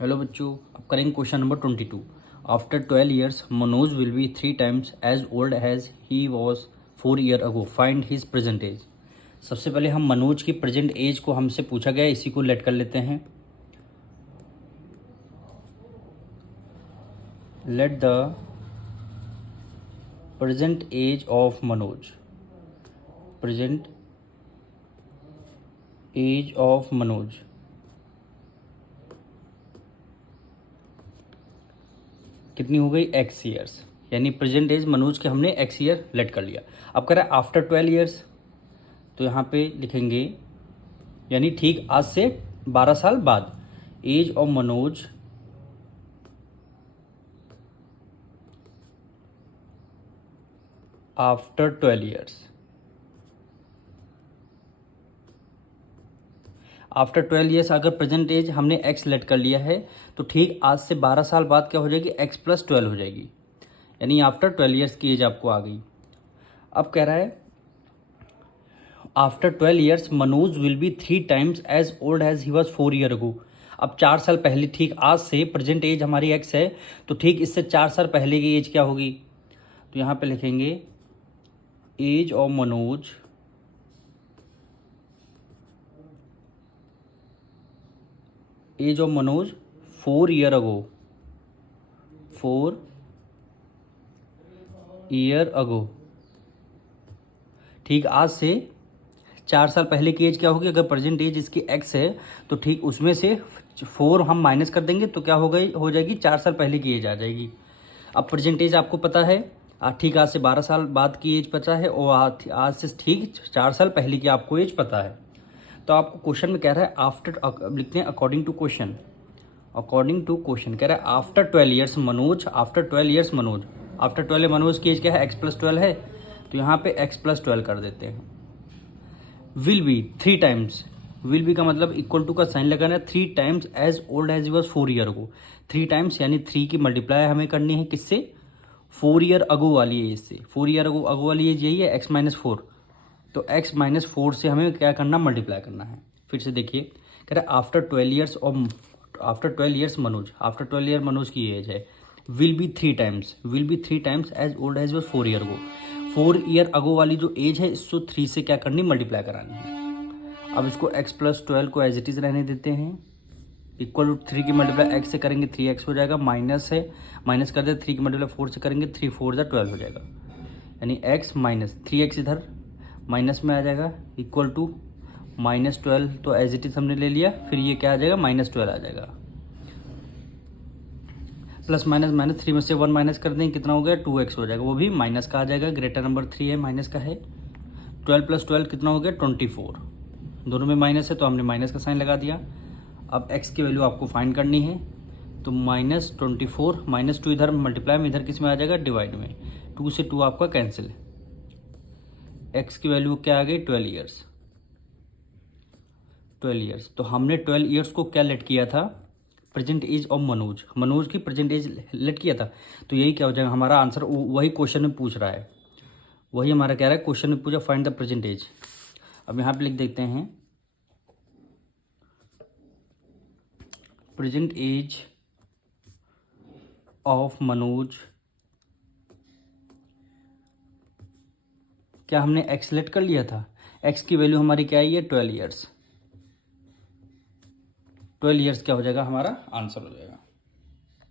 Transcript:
Hello बच्चों, अब करेंगे question number 22। After 12 years Manoj will be 3 times as old as he was 4 year ago. Find his present age. सबसे पहले हम मनोज की प्रेजेंट एज को हमसे पूछा गया, इसी को लेट कर लेते हैं। Let the present age of Manoj. Present age of Manoj कितनी हो गई? X years. यानी प्रेजेंट एज मनोज के हमने एक्स ईयर लेट कर लिया। अब कह रहा है आफ्टर 12 ईयर्स, तो यहाँ पे लिखेंगे यानी ठीक आज से 12 साल बाद। Age of Manoj after 12 years. After 12 years अगर प्रेजेंट एज हमने एक्स लेट कर लिया है, तो ठीक आज से 12 साल बाद क्या हो जाएगी? एक्स प्लस 12 हो जाएगी। यानी आफ्टर 12 ईयर्स की एज आपको आ गई। अब कह रहा है after 12 years Manoj will be 3 times as old as he was 4 year ago. अब 4 साल पहले, ठीक आज से प्रेजेंट एज हमारी एक्स है, तो ठीक इससे 4 साल पहले की एज क्या होगी? तो यहाँ पे लिखेंगे age of Manoj age of Manoj 4 year ago. 4 year ago. ठीक आज से 4 साल पहले की एज क्या होगी? अगर प्रेजेंट एज इसकी एक्स है, तो ठीक उसमें से 4 हम माइनस कर देंगे, तो क्या हो गई? हो जाएगी 4 साल पहले की एज आ जाएगी। अब प्रेजेंट एज आपको पता है, ठीक आज से 12 साल बाद की एज पता है, और आज से ठीक 4 साल पहले की आपको एज पता है। तो आपको क्वेश्चन में कह रहा है आफ्टर, लिखते हैं according to question. According to question कह रहा है after 12 years Manoj, after 12 years Manoj, after 12 Manoj की एज क्या है? एक्स प्लस 12 है, तो यहाँ पे एक्स प्लस 12 कर देते हैं। Will be 3 times, will be का मतलब इक्वल टू का साइन लगाना है। 3 times as old as was 4 year ago. 3 times यानी 3 की मल्टीप्लाई हमें करनी है किससे? 4 ईयर अगो वाली एज से। 4 ईयर अगो अगो वाली एज यही है, एक्स माइनस 4। तो एक्स माइनस 4 से हमें क्या करना? मल्टीप्लाई करना है। फिर से देखिए, कह रहा है after 12 years of, after 12 years Manoj, after 12 year Manoj की एज है। Will be 3 times, will be 3 times as old as was 4 year ago. 4 year ago वाली जो एज है, इसको 3 से क्या करनी? मल्टीप्लाई करानी है। अब इसको x प्लस 12 को एज इट इज रहने देते हैं। इक्वल टू 3 की मल्टीप्लाई x से करेंगे 3x हो जाएगा, माइनस है, माइनस कर दे 3 की मल्टीप्लाई 4 से करेंगे 3 4 जा 12 हो जाएगा। यानी x माइनस 3x इधर माइनस में आ जाएगा, इक्वल टू माइनस 12, तो एज इट इज हमने ले लिया। फिर ये क्या आ जाएगा? माइनस 12 आ जाएगा। प्लस माइनस माइनस 3 में से 1 माइनस कर देंगे, कितना हो गया? 2x हो जाएगा, वो भी माइनस का आ जाएगा। ग्रेटर नंबर 3 है, माइनस का है। 12 प्लस 12 कितना हो गया? 24। दोनों में माइनस है, तो हमने माइनस का साइन लगा दिया। अब x की वैल्यू आपको फाइंड करनी है, तो -24 -2 इधर मल्टीप्लाई में, इधर किस में आ जाएगा? डिवाइड में। 2 से 2 आपका कैंसिल। x की वैल्यू क्या आ गई? 12 ईयर्स। 12 ईयर्स, तो हमने 12 ईयर्स को क्या लेट किया था? Present age of Manoj, Manoj की प्रेजेंट एज लेट किया था। तो यही क्या हो जाएगा हमारा आंसर? वही क्वेश्चन में पूछ रहा है, वही हमारा कह रहा है क्वेश्चन में पूछा फाइंड द प्रेजेंट एज। अब यहाँ पे लिख देते हैं प्रेजेंट एज ऑफ मनोज। क्या हमने एक्स लेट कर लिया था? एक्स की वैल्यू हमारी क्या आई है? 12 ईयर्स। 12 ईयर्स क्या हो जाएगा? हमारा आंसर हो जाएगा।